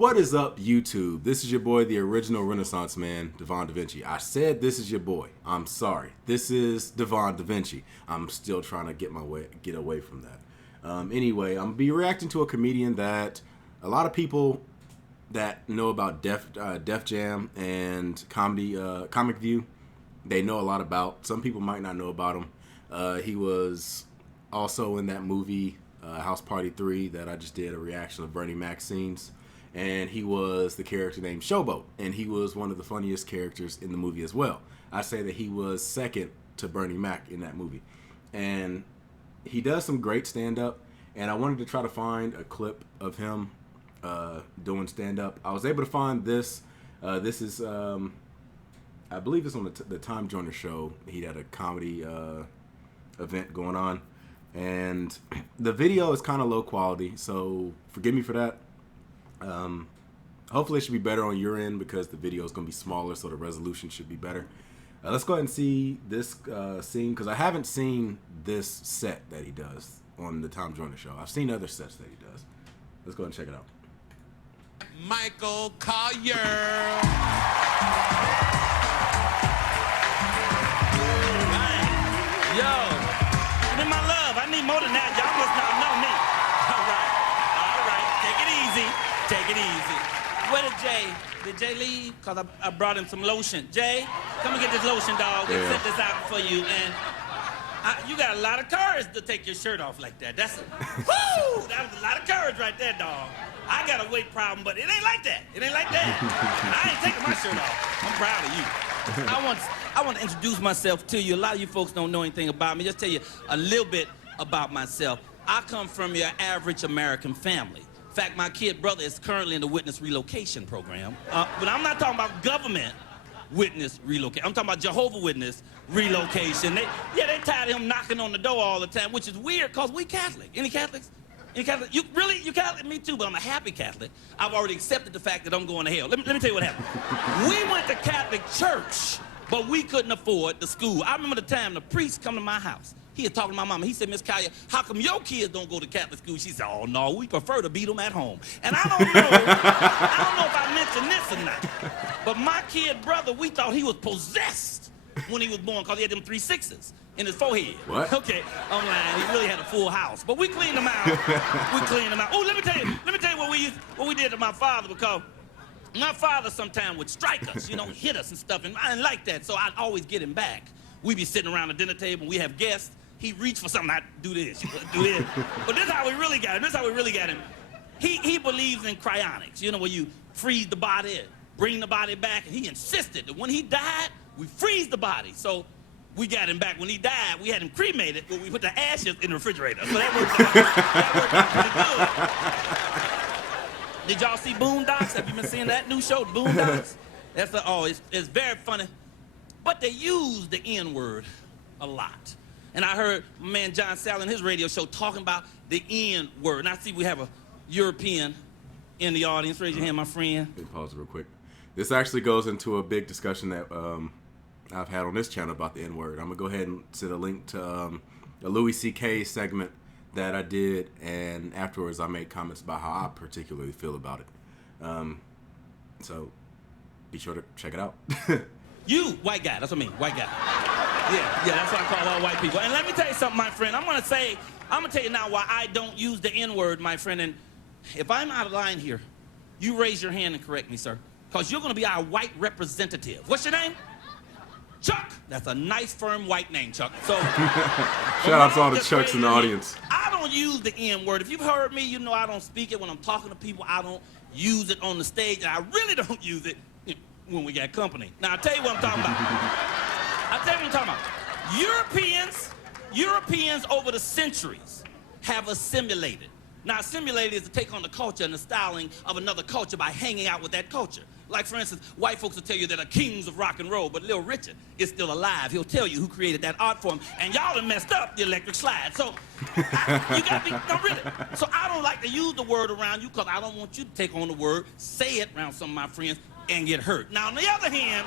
What is up, YouTube? This is your boy, the original Renaissance man, Devon DaVinci. I said this is your boy. I'm sorry. This is Devon DaVinci. I'm still trying to get away from that. Anyway, I'm gonna be reacting to a comedian that a lot of people that know about Def Jam and Comic View, they know a lot about. Some people might not know about him. He was also in that movie House Party 3 that I just did a reaction of Bernie Mac scenes. And he was the character named Showboat, and he was one of the funniest characters in the movie as well. I say that he was second to Bernie Mac in that movie. And he does some great stand-up, and I wanted to try to find a clip of him doing stand-up. I was able to find this. This is, I believe it's on the Tom Joyner show. He had a comedy event going on, and the video is kind of low quality, so forgive me for that. Hopefully it should be better on your end because the video is going to be smaller, so the resolution should be better. Let's go ahead and see this scene, because I haven't seen this set that he does on the Tom Joyner show. I've seen other sets that he does. Let's go ahead and check it out. Michael Colyar. Yo, give me my love. I need more than that. Y'all must not know me. All right. Take it easy. Take it easy. Where did Jay? Did Jay leave? Because I brought him some lotion. Jay, come and get this lotion, dog. We'll set this out for you. And you got a lot of courage to take your shirt off like that. Woo! That was a lot of courage right there, dog. I got a weight problem, but it ain't like that. It ain't like that. I ain't taking my shirt off. I'm proud of you. I want to introduce myself to you. A lot of you folks don't know anything about me. Just tell you a little bit about myself. I come from your average American family. In fact, my kid brother is currently in the witness relocation program. But I'm not talking about government witness relocation. I'm talking about Jehovah's Witness relocation. They tired of him knocking on the door all the time, which is weird because we Catholic. Any Catholics? Any Catholic? You Catholic? Me too, but I'm a happy Catholic. I've already accepted the fact that I'm going to hell. Let me tell you what happened. We went to Catholic church, but we couldn't afford the school. I remember the time the priest come to my house. He was talking to my mama. He said, Miss Colyar, how come your kids don't go to Catholic school? She said, oh, no, we prefer to beat them at home. And I don't know if I mentioned this or not, but my kid brother, we thought he was possessed when he was born because he had them 3 6s in his forehead. What? Okay, I'm lying. He really had a full house. But we cleaned him out. We cleaned him out. Oh, let me tell you what we did to my father, because my father sometimes would strike us, hit us and stuff, and I didn't like that, so I'd always get him back. We'd be sitting around the dinner table, and we have guests. He reached for something, I'd do this, do this. But this is how we really got him. He believes in cryonics, where you freeze the body, bring the body back, and he insisted that when he died, we freeze the body. So we got him back. When he died, we had him cremated, but we put the ashes in the refrigerator. So that worked out pretty good. Did y'all see Boondocks? Have you been seeing that new show, Boondocks? It's very funny. But they use the N-word a lot. And I heard my man John Sal in his radio show talking about the N-word. And I see we have a European in the audience. Raise your hand, my friend. Let me pause real quick. This actually goes into a big discussion that I've had on this channel about the N-word. I'm going to go ahead and send a link to a Louis C.K. segment that I did, and afterwards I made comments about how I particularly feel about it. So be sure to check it out. You, white guy, that's what I mean, white guy. Yeah, that's what I call all white people. And let me tell you something, my friend. I'm gonna tell you now why I don't use the N-word, my friend. And if I'm out of line here, you raise your hand and correct me, sir. Because you're gonna be our white representative. What's your name? Chuck. That's a nice, firm white name, Chuck. So shout out to all the Chucks in the audience. I don't use the N-word. If you've heard me, you know I don't speak it when I'm talking to people. I don't use it on the stage, and I really don't use it when we got company. Now, I'll tell you what I'm talking about. Europeans over the centuries have assimilated. Now, assimilated is to take on the culture and the styling of another culture by hanging out with that culture. Like, for instance, white folks will tell you they're the kings of rock and roll, but Little Richard is still alive. He'll tell you who created that art form, and y'all have messed up the electric slide. So, you gotta be, no, really. So I don't like to use the word around you because I don't want you to take on the word, say it around some of my friends, and get hurt. Now, on the other hand,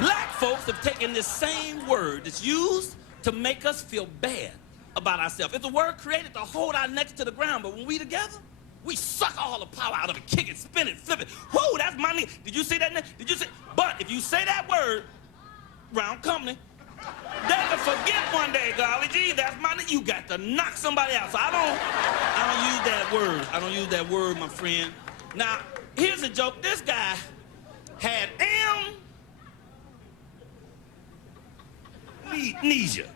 black folks have taken this same word that's used to make us feel bad about ourselves. It's a word created to hold our necks to the ground, but when we together, we suck all the power out of it, kick it, spin it, flip round company. They can forget one day, golly gee, that's my name. You got to knock somebody out. So I don't use that word. I don't use that word, my friend. Now, here's a joke. This guy had amnesia.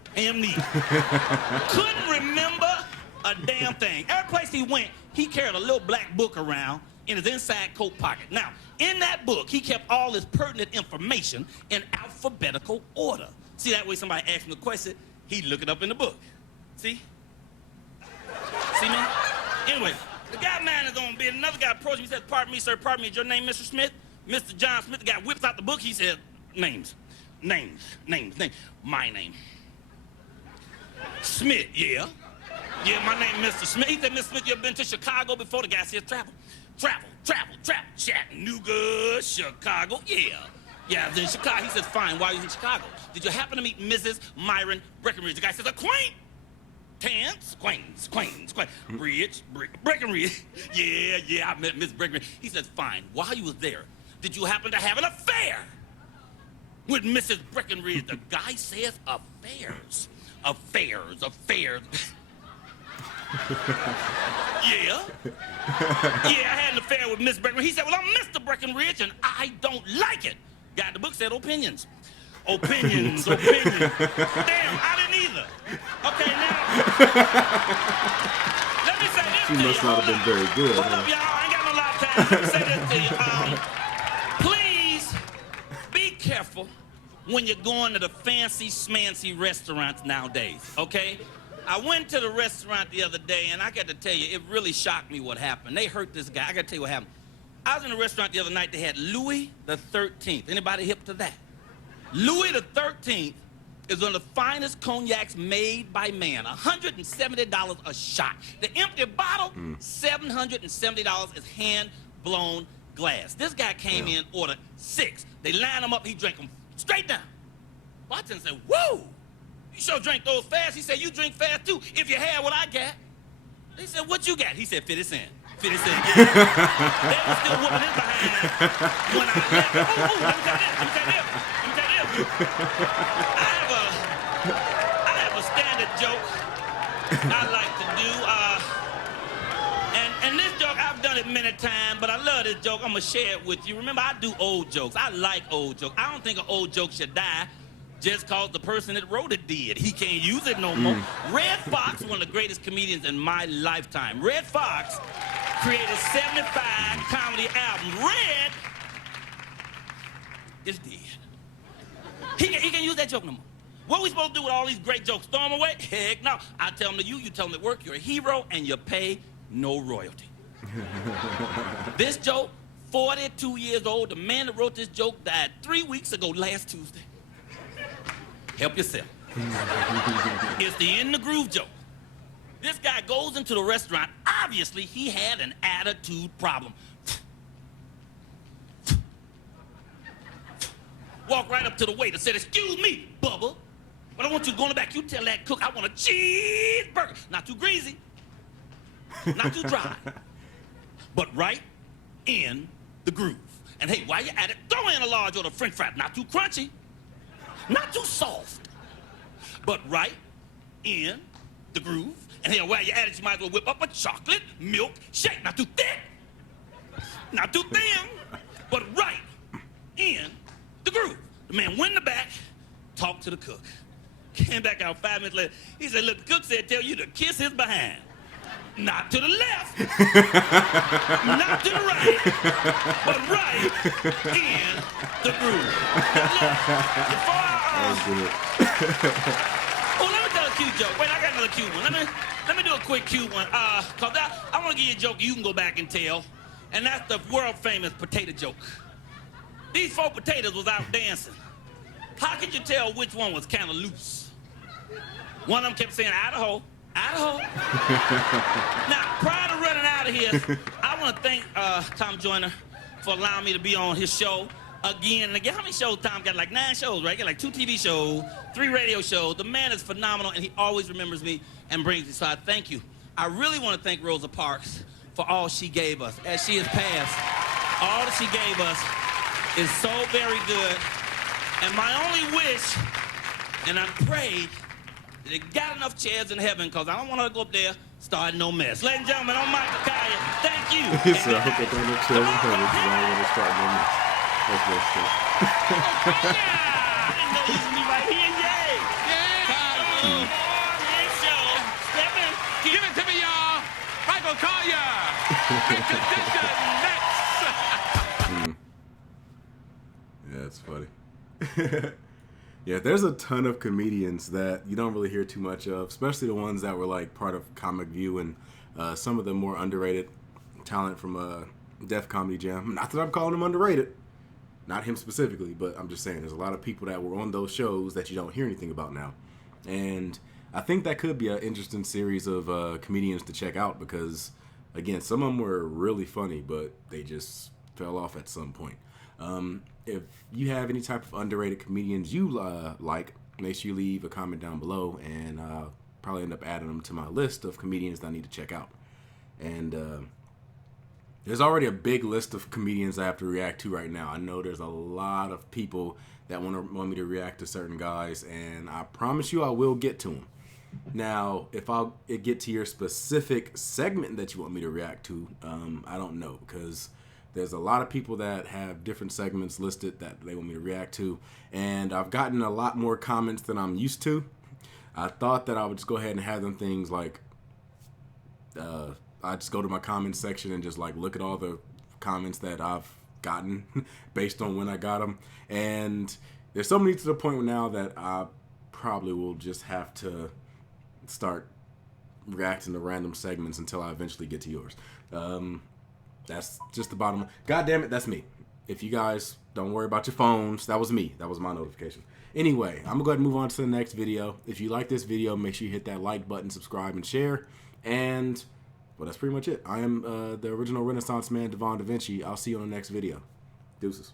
Couldn't remember a damn thing. Every place he went, he carried a little black book around in his inside coat pocket. Now, in that book, he kept all his pertinent information in alphabetical order. See, that way somebody asks him a question, he'd look it up in the book. See? See me? Anyway, the guy man is on bid. Another guy approached him. He says, pardon me, sir, pardon me. Is your name Mr. Smith? Mr. John Smith. The guy whips out the book. He says, names. My name. Smith, yeah. Yeah, my name Mr. Smith. He said, Mr. Smith, you ever been to Chicago before? The guy said, travel. Chattanooga, Chicago, yeah. Yeah, I was in Chicago. He says, fine, why are you in Chicago? Did you happen to meet Mrs. Myron Breckenridge? The guy says, acquaintance. Breckenridge. Yeah, I met Miss Breckenridge. He says, fine, while you was there, did you happen to have an affair with Mrs. Breckenridge? The guy says, affairs. Yeah, I had an affair with Miss Breckenridge. He said, well, I'm Mr. Breckenridge, and I don't like it. Guy in the book said opinions. Opinions. Damn, I didn't either. Okay, now, let me say this She to you. must not have been very good. Hold up, y'all. I ain't got no lot of time. Let me say this to you. Please be careful when you're going to the fancy, schmancy restaurants nowadays, okay? I went to the restaurant the other day, and I got to tell you, it really shocked me what happened. They hurt this guy. I got to tell you what happened. I was in a restaurant the other night. They had Louis the 13th. Anybody hip to that? Louis the 13th is one of the finest cognacs made by man. $170 a shot. The empty bottle, $770 is hand-blown glass. This guy came in, ordered 6. They lined him up. He drank them straight down. Watson said, whoa, you sure drink those fast. He said, you drink fast too, if you had what I got. They said, what you got? He said, 50 cents. 50 cents, yeah. They were still whooping his behind when I left. Let me tell you this. I have a standard joke I like to do. And this joke, I've done it many times, but I love this joke. I'm going to share it with you. Remember, I do old jokes. I like old jokes. I don't think an old joke should die just cause the person that wrote it did. He can't use it no more. Red Fox, one of the greatest comedians in my lifetime. Red Fox created 75 comedy albums. Red is dead. He can't use that joke no more. What are we supposed to do with all these great jokes? Throw them away? Heck no. I tell them to you tell them at work, you're a hero, and you pay no royalty. This joke, 42 years old, the man that wrote this joke died 3 weeks ago last Tuesday. Help yourself. It's the In the Groove joke. This guy goes into the restaurant. Obviously, he had an attitude problem. Walked right up to the waiter, said, excuse me, Bubba, but I want you to go in the back. You tell that cook I want a cheeseburger. Not too greasy, not too dry, but right in the groove. And hey, while you're at it, throw in a large order of French fries. Not too crunchy, not too soft, but right in the groove. And hey, while you're at it, you might as well whip up a chocolate milk shake. Not too thick, not too thin, but right in the groove. The man went in the back, talked to the cook. Came back out 5 minutes later. He said, look, the cook said tell you to kiss his behind. Not to the left, not to the right, but right in the groove. Oh, let me tell a cute joke. Wait, I got another cute one. Let me do a quick cute one. Cause I want to give you a joke you can go back and tell, and that's the world famous potato joke. These 4 potatoes was out dancing. How could you tell which one was kind of loose? One of them kept saying, Idaho, Idaho. Now, prior to running out of here, I want to thank Tom Joyner for allowing me to be on his show again and again. How many shows Tom got? Like 9 shows, right? He got like 2 TV shows, 3 radio shows. The man is phenomenal, and he always remembers me and brings me. So I thank you. I really want to thank Rosa Parks for all she gave us. As she has passed, all that she gave us is so very good. And my only wish, and I prayed, that they got enough chairs in heaven, because I don't want to go up there starting no mess. Ladies and gentlemen, I'm Michael Colyar. Thank you. So I hope that they're no chairs in heaven, because I don't want to start no mess. That's what's up. I didn't know you was gonna be right here. Yay! Come on, man, show. Step in. Give it to me, y'all. Michael Colyar. Big tradition next. Yeah, it's funny. Yeah, there's a ton of comedians that you don't really hear too much of, especially the ones that were like part of Comic View and some of the more underrated talent from Def Comedy Jam. Not that I'm calling him underrated, not him specifically, but I'm just saying there's a lot of people that were on those shows that you don't hear anything about now. And I think that could be an interesting series of comedians to check out because, again, some of them were really funny, but they just fell off at some point. If you have any type of underrated comedians you like, make sure you leave a comment down below, and I'll probably end up adding them to my list of comedians that I need to check out. And there's already a big list of comedians I have to react to right now. I know there's a lot of people that want me to react to certain guys, and I promise you I will get to them. Now, if I'll get to your specific segment that you want me to react to, I don't know, because there's a lot of people that have different segments listed that they want me to react to, and I've gotten a lot more comments than I'm used to. I thought that I would just go ahead and have them things like, I just go to my comments section and just like look at all the comments that I've gotten based on when I got them, and there's so many to the point now that I probably will just have to start reacting to random segments until I eventually get to yours. That's just the bottom line. God damn it, that's me. If you guys don't worry about your phones, that was me. That was my notification. Anyway, I'm going to go ahead and move on to the next video. If you like this video, make sure you hit that like button, subscribe, and share. And, well, that's pretty much it. I am the original Renaissance man, Devon DaVinci. I'll see you on the next video. Deuces.